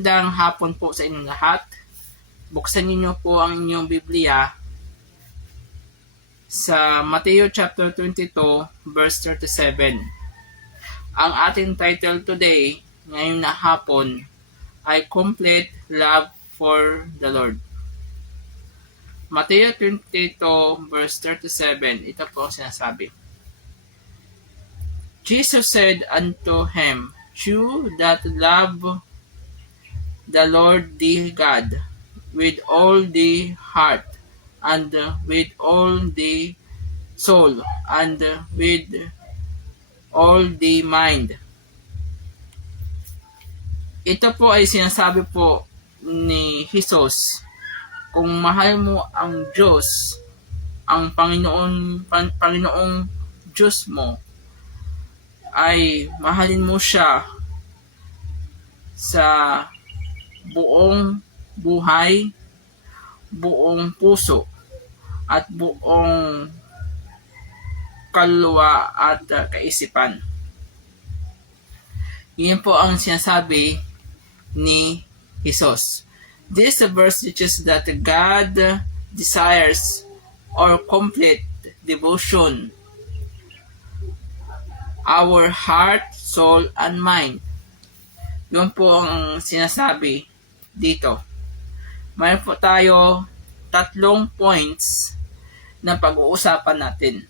Magandang hapon po sa inyong lahat. Buksan niyo po ang inyong Biblia sa Mateo chapter 22 verse 37. Ang ating title today, ngayon na hapon, ay Complete Love for the Lord. Mateo 22 verse 37, ito po ang sinasabi. Jesus said unto him, "You that love the Lord thy God with all the heart, and with all the soul, and with all the mind." Ito po ay sinasabi po ni Jesus, kung mahal mo ang Diyos, ang Panginoong Diyos mo, ay mahalin mo siya sa buong buhay, buong puso, at buong kaluluwa at kaisipan. Iyan po ang sinasabi ni Jesus. This verse teaches that God desires our complete devotion, our heart, soul, and mind. Yun po ang sinasabi dito. Mayroon po tayo 3 points na pag-uusapan natin.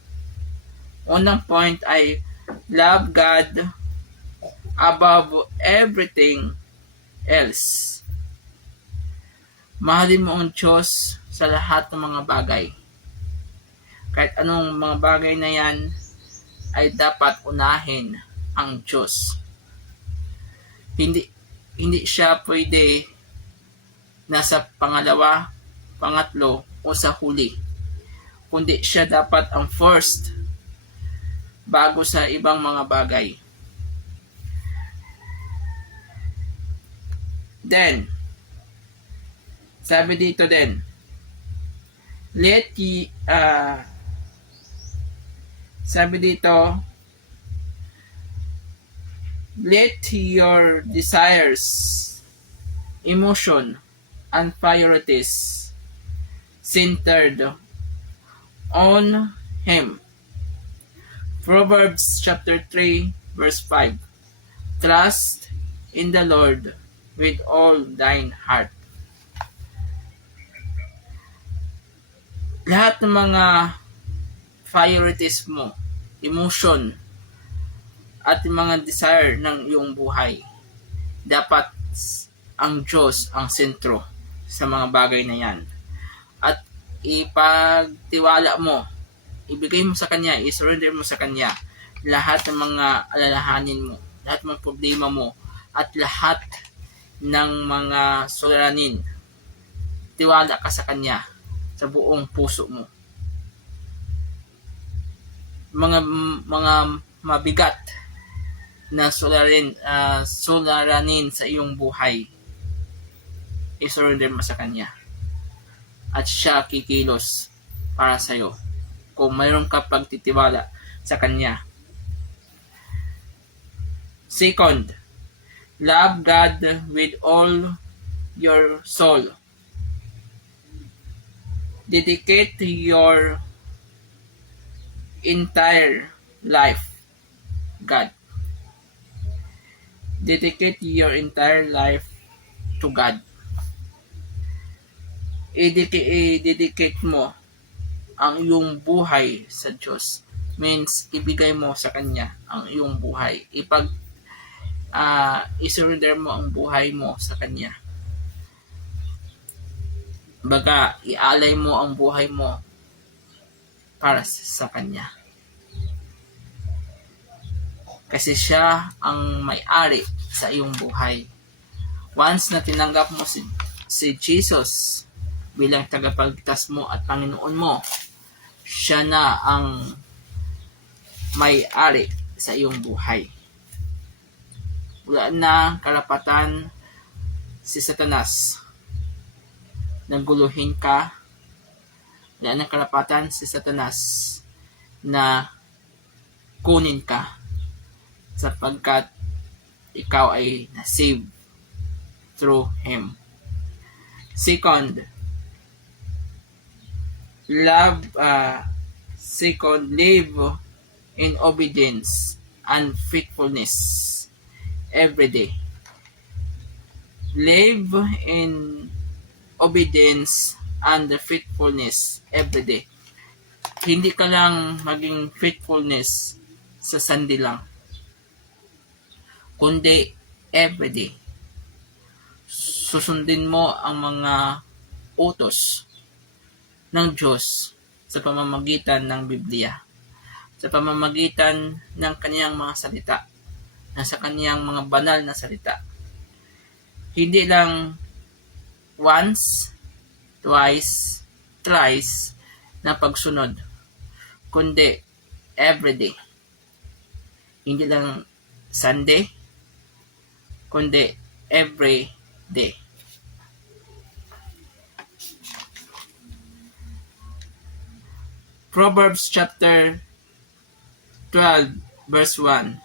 Unang point ay love God above everything else. Mahalin mo ang Diyos sa lahat ng mga bagay. Kahit anong mga bagay na yan, ay dapat unahin ang Diyos. Hindi siya pwede nasa pangalawa, pangatlo, o sa huli. Kundi siya dapat ang first bago sa ibang mga bagay. Then, sabi dito din, let your desires, emotion, and priorities centered on Him. Proverbs chapter 3 verse 5. Trust in the Lord with all thine heart. Lahat ng mga priorities mo, emotion, at mga desire ng iyong buhay, dapat ang Diyos ang sentro sa mga bagay na yan. At ipagtiwala mo, ibigay mo sa Kanya, isurrender mo sa Kanya lahat ng mga alalahanin mo, lahat ng mga problema mo, at lahat ng mga suliranin. Tiwala ka sa Kanya sa buong puso mo. Mga mabigat na suliranin sa iyong buhay, isurrender mo sa Kanya. At siya kikilos para sa iyo kung mayroon ka pagtitiwala sa Kanya. Second, love God with all your soul. Dedicate your entire life, God. Dedicate your entire life to God. I-dedicate mo ang iyong buhay sa Diyos. Means, ibigay mo sa Kanya ang iyong buhay. I-surrender mo ang buhay mo sa Kanya. Baga, ialay mo ang buhay mo para sa Kanya. Kasi siya ang may-ari sa iyong buhay. Once na tinanggap mo si Jesus bilang tagapagligtas mo at Panginoon mo, siya na ang may-ari sa iyong buhay. Wala na karapatan si Satanas na guluhin ka. Wala na karapatan si Satanas na kunin ka sapagkat ikaw ay na-save through Him. Second, live in obedience and faithfulness every day. Live in obedience and faithfulness every day. Hindi ka lang maging faithfulness sa Sunday lang, kundi every day. Susundin mo ang mga utos ng Diyos sa pamamagitan ng Biblia, sa pamamagitan ng kaniyang mga salita, sa kaniyang mga banal na salita. Hindi lang once, twice, thrice na pagsunod, kundi every day. Hindi lang Sunday, kundi every day. Proverbs chapter 12 verse 1.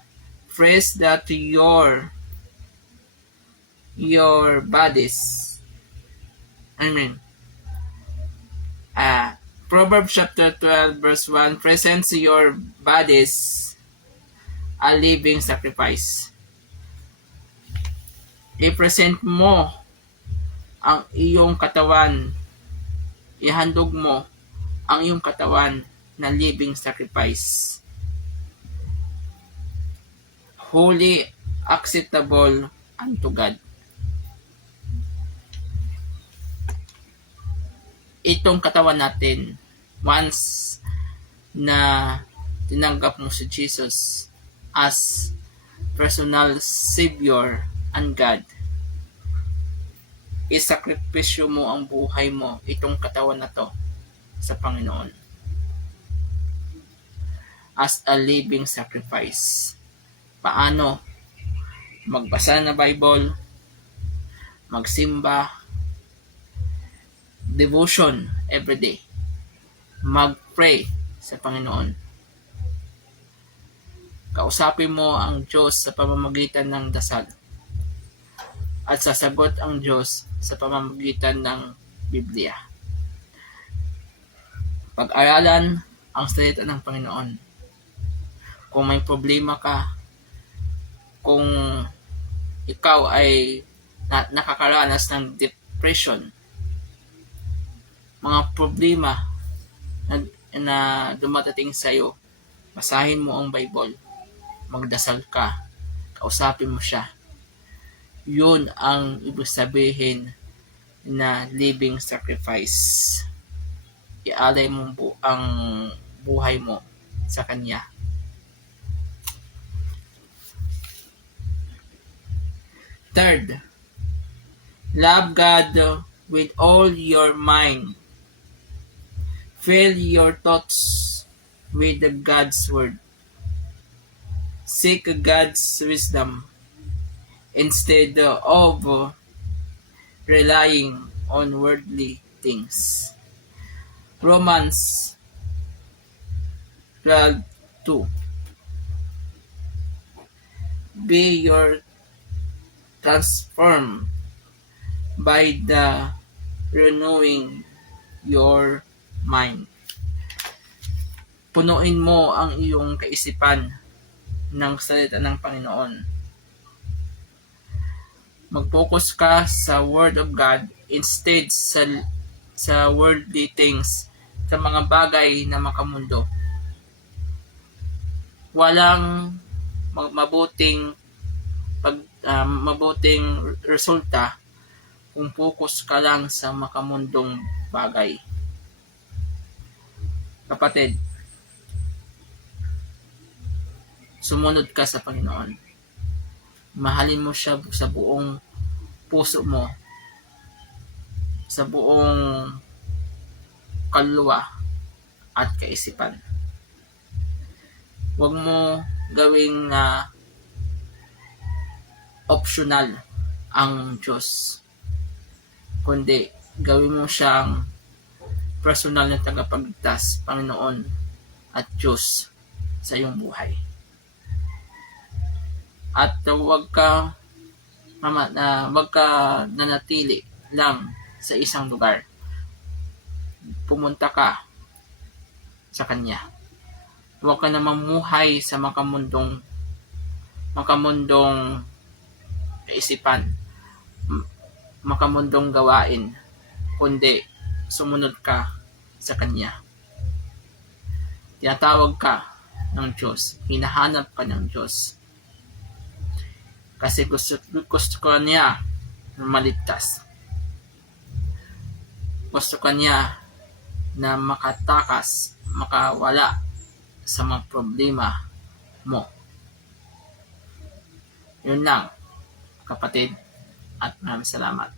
Praise that your bodies. Proverbs chapter 12 verse 1 presents your bodies a living sacrifice. I-present mo ang iyong katawan, ihandog mo ang iyong katawan na living sacrifice. Holy, acceptable unto God. Itong katawan natin, once na tinanggap mo si Jesus as personal Savior and God, isakripisyo mo ang buhay mo, itong katawan na to, sa Panginoon as a living sacrifice. Paano? Magbasa na Bible, magsimba, devotion everyday, mag-pray sa Panginoon, kausapin mo ang Diyos sa pamamagitan ng dasal, at sasagot ang Diyos sa pamamagitan ng Biblia. Pag-aralan ang salita ng Panginoon. Kung may problema ka, kung ikaw ay nakakaranas ng depression, mga problema na dumadating sa iyo, basahin mo ang Bible, magdasal ka, kausapin mo siya. Yun ang ibig sabihin na living sacrifice. Ialay mo ang buhay mo sa Kanya. Third, love God with all your mind. Fill your thoughts with God's word. Seek God's wisdom instead of relying on worldly things. Romans 12:2. Be your transformed by the renewing your mind. Punuin mo ang iyong kaisipan ng salita ng Panginoon. Mag-focus ka sa Word of God instead sa worldly things, sa mga bagay na makamundo. Walang mabuting resulta kung focus ka lang sa makamundong bagay. Kapatid, sumunod ka sa Panginoon. Mahalin mo siya sa buong puso mo, sa buong kaluluwa at kaisipan. Huwag mo gawing optional ang Diyos, kundi gawin mo siyang personal na tagapagligtas, Panginoon at Diyos sa iyong buhay. At huwag ka na wag ka nanatili lang sa isang lugar. Pumunta ka sa Kanya. Huwag ka na mamuhay sa makamundong kaisipan, makamundong gawain, kundi sumunod ka sa Kanya. Tinatawag ka ng Diyos, hinahanap ka ng Diyos. Kasi gusto ka niya na maligtas. Gusto ka niya na makatakas, makawala sa mga problema mo. Yun lang, kapatid, at maraming salamat.